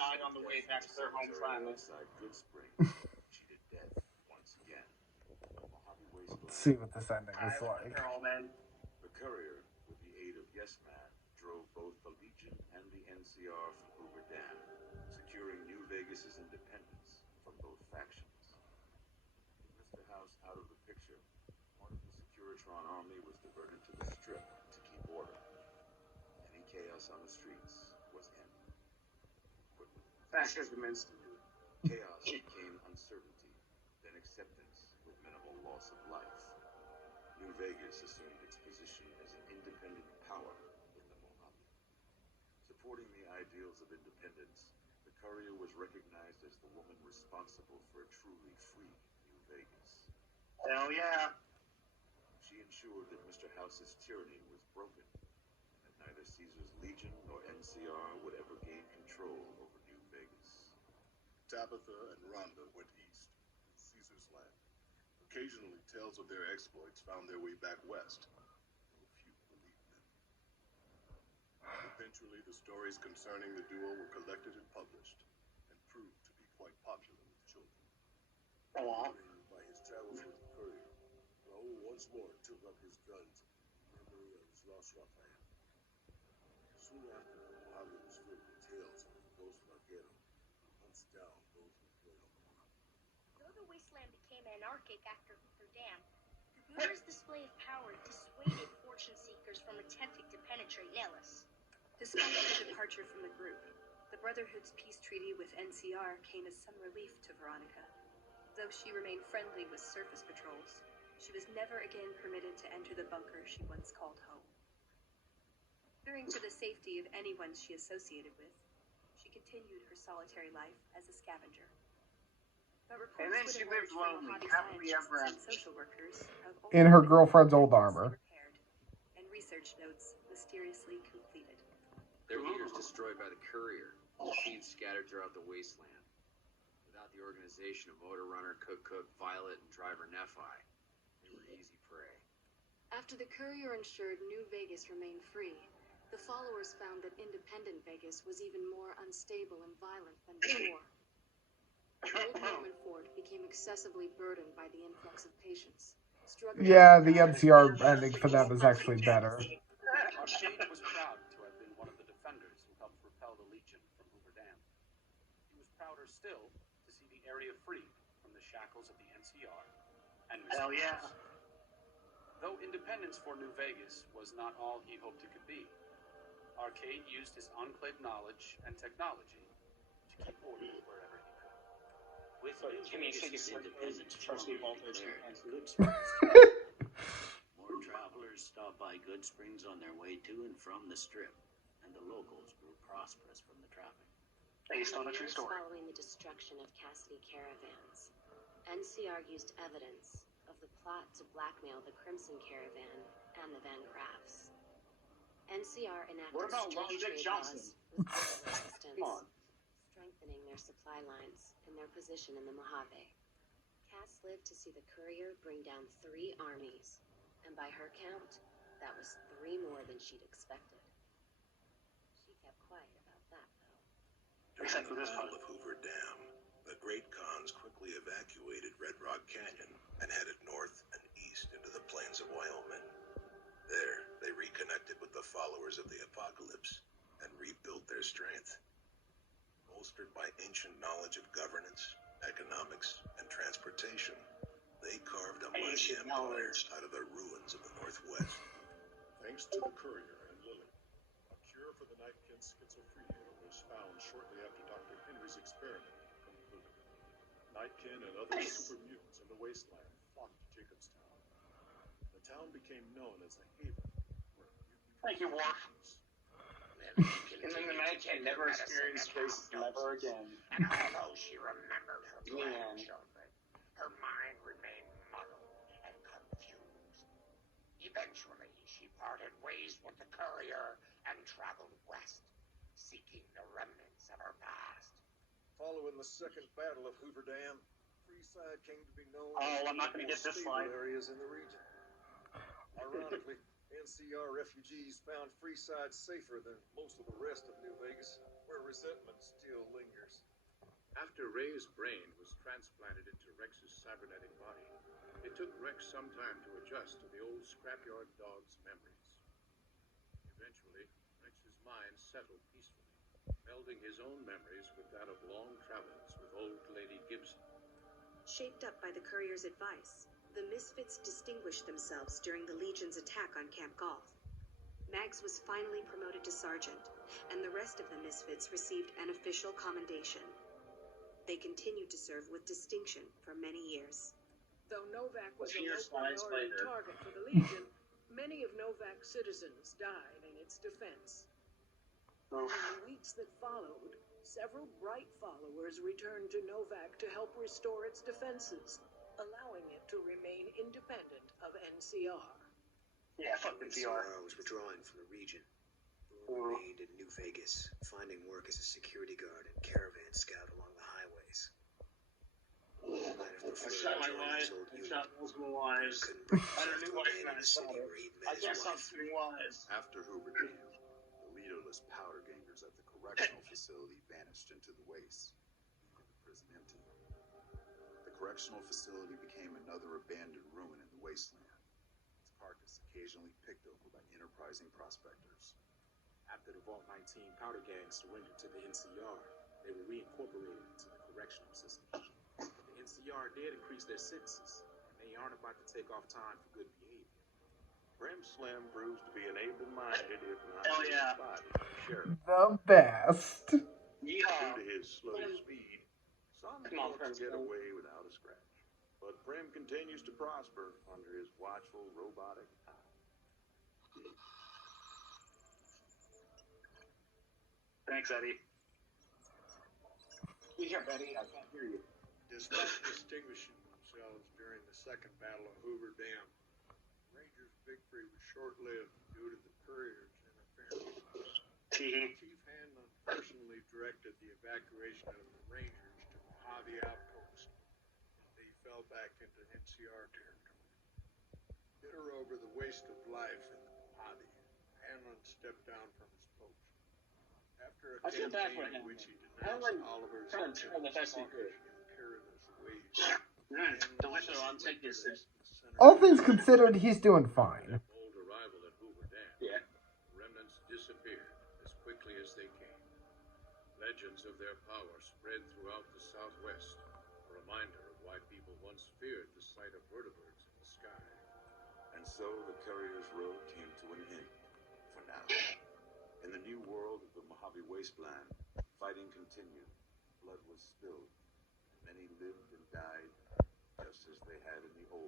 died on the way back to their home planet. Let's see what this ending is like. The courier, with the aid of Yes Man, drove both the Legion and the NCR from Hoover Dam, securing New Vegas's independence from both factions. With Mr. House out of the picture, part of the Securitron army was diverted to the Strip to keep order. Any chaos on the streets was ended. Fascism instant. Chaos became uncertainty, then acceptance with minimal loss of life. New Vegas assumed its position as an independent power in the Mojave. Supporting the ideals of independence, the courier was recognized as the woman responsible for a truly free New Vegas. Hell yeah. She ensured that Mr. House's tyranny was broken, and that neither Caesar's Legion nor NCR would ever gain control over New Vegas. Tabitha and Rhonda went east, in Caesar's land. Occasionally, tales of their exploits found their way back west. Few believed them. Eventually, the stories concerning the duo were collected and published, and proved to be quite popular with children. By his travels with the courier, Raoul once more took up his guns in memory of his lost Raphael. Soon after, the Mojave was filled with tales of the ghost Vaquero, who hunts down those who prey on the Mojave. Though the wasteland became anarchic after Hoover Dam, the Hoover's display of power dissuaded fortune seekers from attempting to penetrate Nellis. Despite her departure from the group, the Brotherhood's peace treaty with NCR came as some relief to Veronica. Though she remained friendly with surface patrols, she was never again permitted to enter the bunker she once called home. Fearing for the safety of anyone she associated with, she continued her solitary life as a scavenger. But reports And then she lived lonely, happily ever and after. social workers have In her girlfriend's old armor. repaired, and research notes mysteriously completed. Their leaders destroyed by the courier, machines scattered throughout the wasteland. Without the organization of Motor Runner, Cook, Violet, and driver Nephi, they were easy prey. After the courier ensured New Vegas remained free, the followers found that independent Vegas was even more unstable and violent than before. Old Roman Fort became excessively burdened by the influx of patients. Yeah, the NCR ending for them is actually better. Arcade was proud to have been one of the defenders who helped repel the Legion from Hoover Dam. He was prouder still to see the area freed from the shackles of the NCR and Mr. Hell yeah. House. Though independence for New Vegas was not all he hoped it could be, Arcade used his enclave knowledge and technology to keep order wherever he could. With New Vegas' independence Trustee formally Walters declared, and Good Springs. More travelers stopped by Good Springs on their way to and from the Strip, and the locals grew prosperous from the traffic. Based on a true story. Following the destruction of Cassidy caravans, NCR used evidence of the plot to blackmail the Crimson Caravan and the Van Graffs. NCR enacted What about Long strict Dick trade Johnson? laws with global assistance, Come on. strengthening their supply lines and their position in the Mojave. Cass lived to see the courier bring down 3 armies, and by her count, that was 3 more than she'd expected. She kept quiet about that, though. During the Battle of Hoover Dam, the Great Khans quickly evacuated Red Rock Canyon and headed north and east into the plains of Wyoming. There, they reconnected with the followers of the apocalypse and rebuilt their strength. Bolstered by ancient knowledge of governance, economics, and transportation, they carved a mighty empire out of the ruins of the Northwest. Thanks to the courier and Lily, a cure for the Nightkin schizophrenia was found shortly after Dr. Henry's experiment concluded. Nightkin and other super mutants in the wasteland flocked to Jacobstown. The town became known as a haven where Thank you, Worf. And then the Nightkin never experienced racism ever again. And although she remembered her grandchildren, her mind remained muddled and confused. Eventually, she parted ways with the courier and traveled west, seeking the remnants of her past. Following the Second Battle of Hoover Dam, Freeside came to be known Oh, as I'm not one going to of the get this more line. stable areas in the region. Ironically, NCR refugees found Freeside safer than most of the rest of New Vegas, where resentment still lingers. After Ray's brain was transplanted into Rex's cybernetic body, it took Rex some time to adjust to the old scrapyard dog's memories. Eventually, Rex's mind settled peacefully, melding his own memories with that of long travels with old Lady Gibson. Shaped up by the Courier's advice, the Misfits distinguished themselves during the Legion's attack on Camp Golf. Mags was finally promoted to sergeant, and the rest of the Misfits received an official commendation. They continued to serve with distinction for many years. Though Novak was a Few local slides priority later. target for the Legion, many of Novak's citizens died in its defense. In the weeks that followed, several bright followers returned to Novak to help restore its defenses, allowing it to remain independent of NCR. Yeah, fuck the PR. NCR was withdrawing from the region. Remained in New Vegas, finding work as a security guard and caravan scout along the highways. Might have I preferred shot my joining wife. his old I unit. shot multiple wives. Couldn't bring I had a himself new to wife and abandon I the shot city her. where he'd I met his can't stop wife. shooting wives. After Hoover Dam, the leaderless powder gangers at the correctional facility vanished into the wastes, leaving the prison empty. The correctional facility became another abandoned ruin in the wasteland, its carcass occasionally picked over by enterprising prospectors. After the Vault 19 powder gang surrendered to the NCR, they were reincorporated into the correctional system. The NCR did increase their sentences, and they aren't about to take off time for good behavior. Prem Slim proves to be an able-minded, if not Hell yeah. able-bodied, sheriff. The best. Yeehaw. Due to his slow speed, some Come on, folks Prem get Slim. away without a scratch. But Prem continues to prosper under his watchful, robotic eye. Thanks, Eddie. You hear Betty? I can't hear you. Despite distinguishing themselves during the Second Battle of Hoover Dam, Rangers' victory was short-lived due to the Courier's interference. Tee. Chief Hanlon personally directed the evacuation of the Rangers to Mojave Outpost, and they fell back into NCR territory. Bitter over the waste of life in the Mojave, Hanlon stepped down from his post. After a I feel bad for campaign in him. which he Hanlon denounced Oliver's turned the best he could. imperialist ways, Delicious. I'll take this. All things considered, he's doing fine. Bold arrival at Hoover Dam, Yeah. remnants disappeared as quickly as they came. Legends of their power spread throughout the Southwest, a reminder of why people once feared the sight of vertebrates in the sky. And so the Courier's Road came to an end, for now. In the new world of the Mojave Wasteland, fighting continued, blood was spilled, many lived and died, just as they had in the old